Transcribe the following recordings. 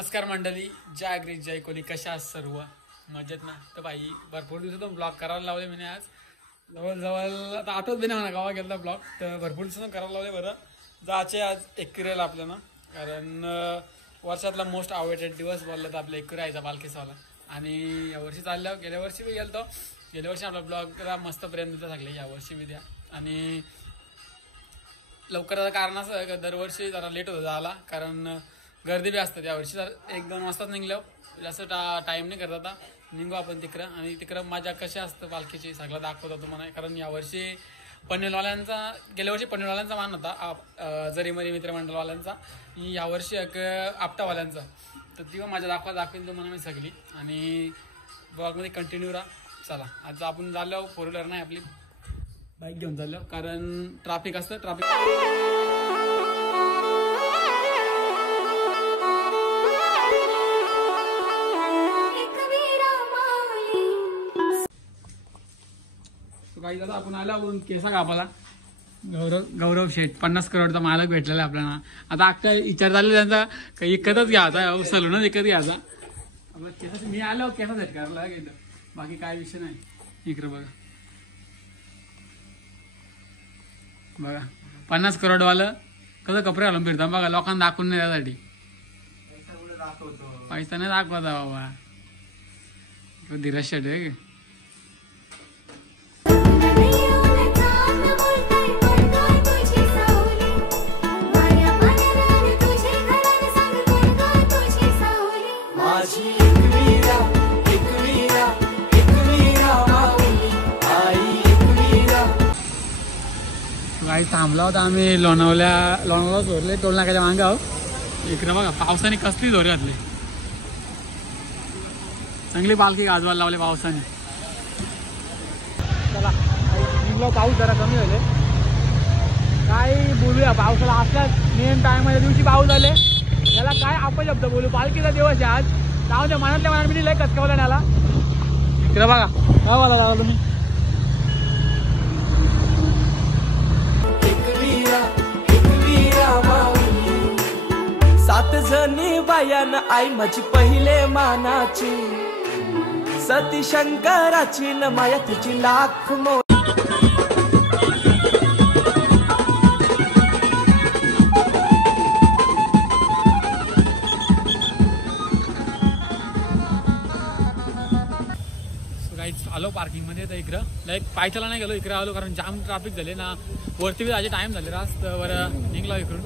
नमस्कार मंडळी, जय अग्री जय कोली. कशा आहात सर्व? मजेत ना? तर भाई भरपूर दिवसातून ब्लॉग करायला लावले मी आज. जवळजवळ आता आठवत बी नाही म्हणा गावा गेला ब्लॉग. तर भरपूर दिवसातून करायला लावले. बरं जायचे आज एकविरेला आपल्याला, कारण वर्षातला मोस्ट अवॉइडेड दिवस बोललं तर आपल्या एकविरायचा पालखीसावला. आणि यावर्षी चाललं, गेल्या वर्षी बी गेलो. गेल्या वर्षी आपला ब्लॉगला मस्त प्रेम देता लागले, यावर्षी बी द्या. आणि लवकराचं कारण असं का दरवर्षी जरा लेट होतं झाला, कारण गर्दी बी असतात. यावर्षी जर 1-2 वाजताच निघलो, जास्त टाईम नाही करत. आता निघू आपण तिकडं, आणि तिकडं मजा कशी असतं पालखीची सगळं दाखवतो तुम्हाला. कारण यावर्षी पनवेलवाल्यांचा, गेल्या वर्षी पनवेलवाल्यांचा मान होता, जरीमरी मित्रमंडळवाल्यांचा. यावर्षी एक आपटावाल्यांचा. तर ती मजा दाखवेल तुम्हाला मी सगळी. आणि ब्लॉगमध्ये कंटिन्यू राहा. चला आज आपण चाललो, 4 व्हीलर नाही आपली बाईक घेऊन चाललो, कारण ट्रॅफिक असतं. ट्रॅफिक काही दादा आपण आला केसा कापाला. गौरव शेठ 50 करोडचा मालक भेटलेला आपल्याला. आता अख्खा विचार झाला त्यांचा काही एकतच घ्यायचा, सलूनच एकच घ्यायचा आपला. केसा मी आलो केसा सेट करायला गेलो, बाकी काय विषय नाही. इकडे बघा 50 करोडवालं कसं कपडे घालून फिरता बघा, लोकांना दाखवून नाही त्यासाठी. पैसा नाही दाखवता बाबा. धीरज शेठ आहे की थांबला होता आम्ही लोणावळा जोरले टोल नाक्याच्या मागं आहो. इकडे बघा पावसाने कसली जोर घातली. चांगली पालखी गाजवायला लावले पावसाने. चला निघलो, पाऊस जरा कमी झाले. काय बोलूया, पावसाला असला मेन टायमाच्या दिवशी पाऊस आले, याला काय अपशब्द बोलू. पालखीचा दिवस आहे आज. जाऊ द्या, मनातल्या मनात मी लय कचकावला त्याला. इकडे बघा गावाला जावा तुम्ही. 7 जणी बायान आई माझी पहिले मानाची, सती शंकराची न माया तिची लाख मो. आलो पार्किंग मध्ये. तर इकडं लाईक पायथ्याला नाही गेलो, इकडे आलो कारण जाम ट्रॅफिक झाले ना. वरती बी जायचे टाइम झाले, रास्त्यावर निघला इकडून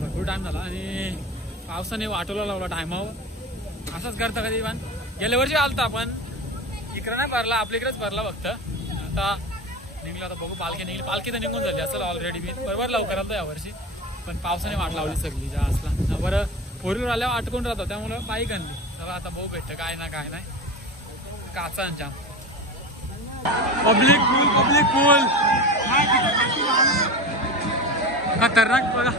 भरपूर टाइम झाला. आणि पावसाने वाटोला लावला टायमावर. असंच करता कधी पण. गेल्या वर्षी आलता पण इकडं नाही भरला, आपल्या इकडेच भरला फक्त. आता निघलो, आता बघू पालखी निघली. पालखी तर निघून झाली असं ऑलरेडी. मी बरोबर लवकर आलो यावर्षी, पण पावसाने वाट लावली सगळी जा असला. बरं 4 व्हीलर आल्यावर अटकून राहतो, त्यामुळं बाईक आणली. चला आता बघू भेटतं काय ना काय नाही. काचांच्या पब्लिक फुल खतरनाक बघा.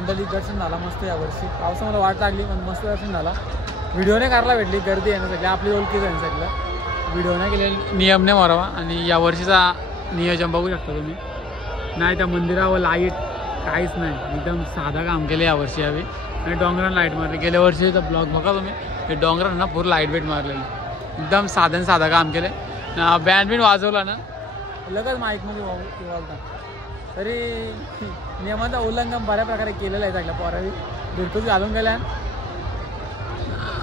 मंडळी दर्शन झाला मस्त यावर्षी. पावसामध्ये वाट लागली पण मस्त दर्शन झाला. व्हिडिओ नाही करायला भेटली, गर्दी आहे ना सगळी आपली ओळखीच आहे सगळं. व्हिडिओ नाही केले, नियम नाही मारावा. आणि या वर्षीचा नियोजन बघू शकता तुम्ही. नाही त्या मंदिरावर लाईट काहीच नाही, एकदम साधा काम केलं यावर्षी यावेळी. आणि डोंगरानं लाईट मारली. गेल्या वर्षीचा ब्लॉग बघा तुम्ही, हे डोंगरांना पूर्ण लाईट बेट मारलेली. एकदम साधा काम केले. बँड बिंड वाजवला ना लगेच माईकमध्ये वाजता. तरी नियमाचं उल्लंघन बऱ्या प्रकारे केलेलं आहे सगळ्या पोरावी. बिलकुल घालून गेल्या.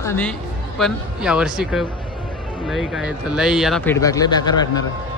आणि पण यावर्षी लई काय तर लई याला फीडबॅक लई बेकार भेटणार आहे.